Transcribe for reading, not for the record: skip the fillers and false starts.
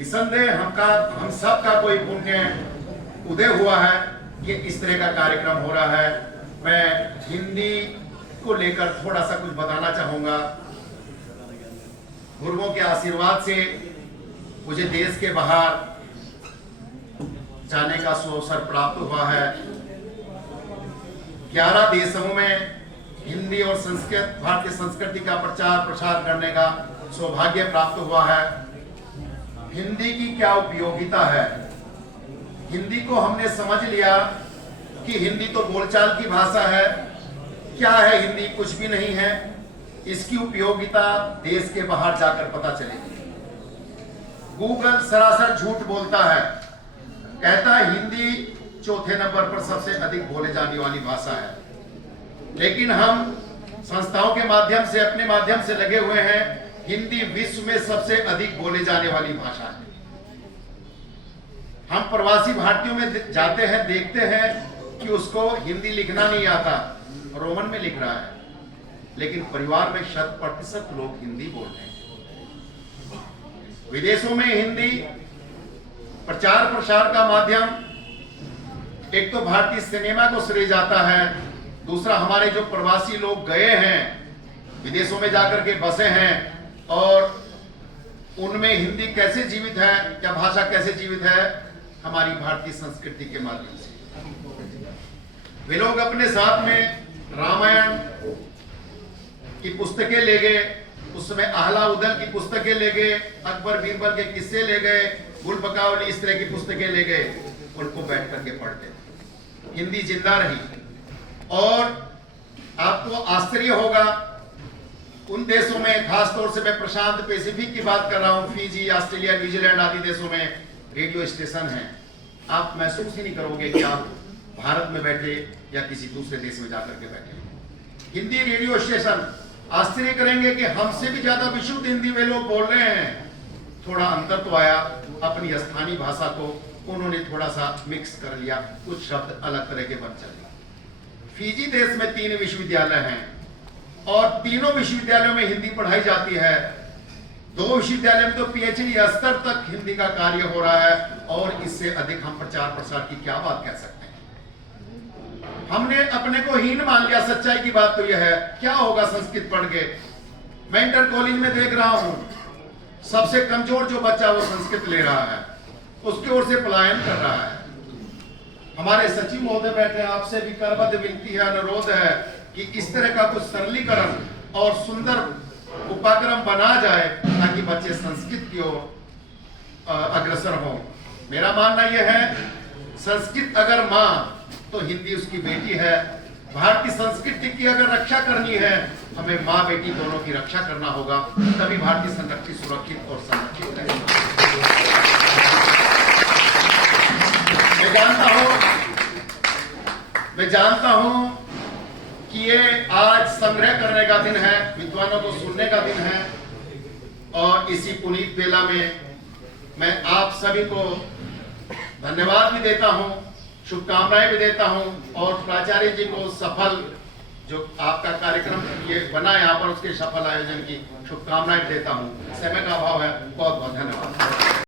निसंदेह हम सब का कोई पुण्य उदय हुआ है कि इस तरह का कार्यक्रम हो रहा है। मैं हिंदी को लेकर थोड़ा सा कुछ बताना चाहूंगा। गुरुओं के आशीर्वाद से मुझे देश के बाहर जाने का अवसर प्राप्त हुआ है। 11 देशों में हिंदी और संस्कृत भारतीय संस्कृति का प्रचार प्रसार करने का सौभाग्य प्राप्त हुआ है। हिंदी की क्या उपयोगिता है, हिंदी को हमने समझ लिया कि हिंदी तो बोलचाल की भाषा है। क्या है हिंदी? कुछ भी नहीं है। इसकी उपयोगिता देश के बाहर जाकर पता चलेगी। गूगल सरासर झूठ बोलता है, कहता है हिंदी चौथे नंबर पर सबसे अधिक बोले जाने वाली भाषा है, लेकिन हम संस्थाओं के माध्यम से अपने माध्यम से लगे हुए हैं। हिंदी विश्व में सबसे अधिक बोले जाने वाली भाषा है। हम प्रवासी भारतीयों में जाते हैं, देखते हैं कि उसको हिंदी लिखना नहीं आता, रोमन में लिख रहा है, लेकिन परिवार में 100% लोग हिंदी बोलते हैं। विदेशों में हिंदी प्रचार प्रसार का माध्यम एक तो भारतीय सिनेमा को श्रेय जाता है, दूसरा हमारे जो प्रवासी लोग गए हैं विदेशों में जाकर के बसे हैं और उनमें हिंदी कैसे जीवित है या भाषा कैसे जीवित है, हमारी भारतीय संस्कृति के माध्यम से। वे लोग अपने साथ में रामायण की पुस्तकें ले गए, उसमें आहला उदल की पुस्तकें ले गए, अकबर बीरबल के किस्से ले गए, गुल बकावली इस तरह की पुस्तकें ले गए, उनको बैठ करके पढ़ते। हिंदी जिंदा रही। और आपको आश्चर्य होगा, उन देशों में, खास तौर से मैं प्रशांत पैसिफिक की बात कर रहा हूं, फिजी, ऑस्ट्रेलिया, न्यूजीलैंड आदि देशों में रेडियो स्टेशन हैं। आप महसूस ही नहीं करोगे कि आप भारत में बैठे या किसी दूसरे देश में जाकर के बैठे। हिंदी रेडियो स्टेशन, आश्चर्य करेंगे कि हमसे भी ज्यादा विशुद्ध हिंदी वे लोग बोल रहे हैं। थोड़ा अंतर तो आया, अपनी स्थानीय भाषा को उन्होंने थोड़ा सा मिक्स कर लिया, कुछ शब्द अलग तरह के बन चले। फिजी देश में 3 विश्वविद्यालय हैं और तीनों विश्वविद्यालयों में हिंदी पढ़ाई जाती है। 2 विश्वविद्यालय में तो पीएचडी स्तर तक हिंदी का कार्य हो रहा है, और इससे अधिक हम प्रचार प्रसार की क्या बात कह सकते हैं। हमने अपने को हीन मान लिया। सच्चाई की बात तो यह है, क्या होगा संस्कृत पढ़ के। मैं इंटर कॉलेज में देख रहा हूं, सबसे कमजोर जो बच्चा वो संस्कृत ले रहा है, उसकी ओर से पलायन कर रहा है। हमारे सचिव महोदय बैठे, आपसे भी करबद्ध विनती है, अनुरोध है कि इस तरह का कुछ सरलीकरण और सुंदर उपक्रम बना जाए ताकि बच्चे संस्कृत की ओर अग्रसर हो। मेरा मानना यह है, संस्कृत अगर मां तो हिंदी उसकी बेटी है। भारतीय संस्कृति की अगर रक्षा करनी है, हमें मां बेटी दोनों की रक्षा करना होगा, तभी भारतीय संस्कृति सुरक्षित और संरक्षित रहेगी। मैं जानता हूं कि ये आज संग्रह करने का दिन है, विद्वानों को सुनने का दिन है, और इसी पुनीत बेला में मैं आप सभी को धन्यवाद भी देता हूं, शुभकामनाएं भी देता हूं, और प्राचार्य जी को सफल जो आपका कार्यक्रम ये बना यहाँ पर, उसके सफल आयोजन की शुभकामनाएं देता हूं। समय का अभाव है, बहुत बहुत धन्यवाद।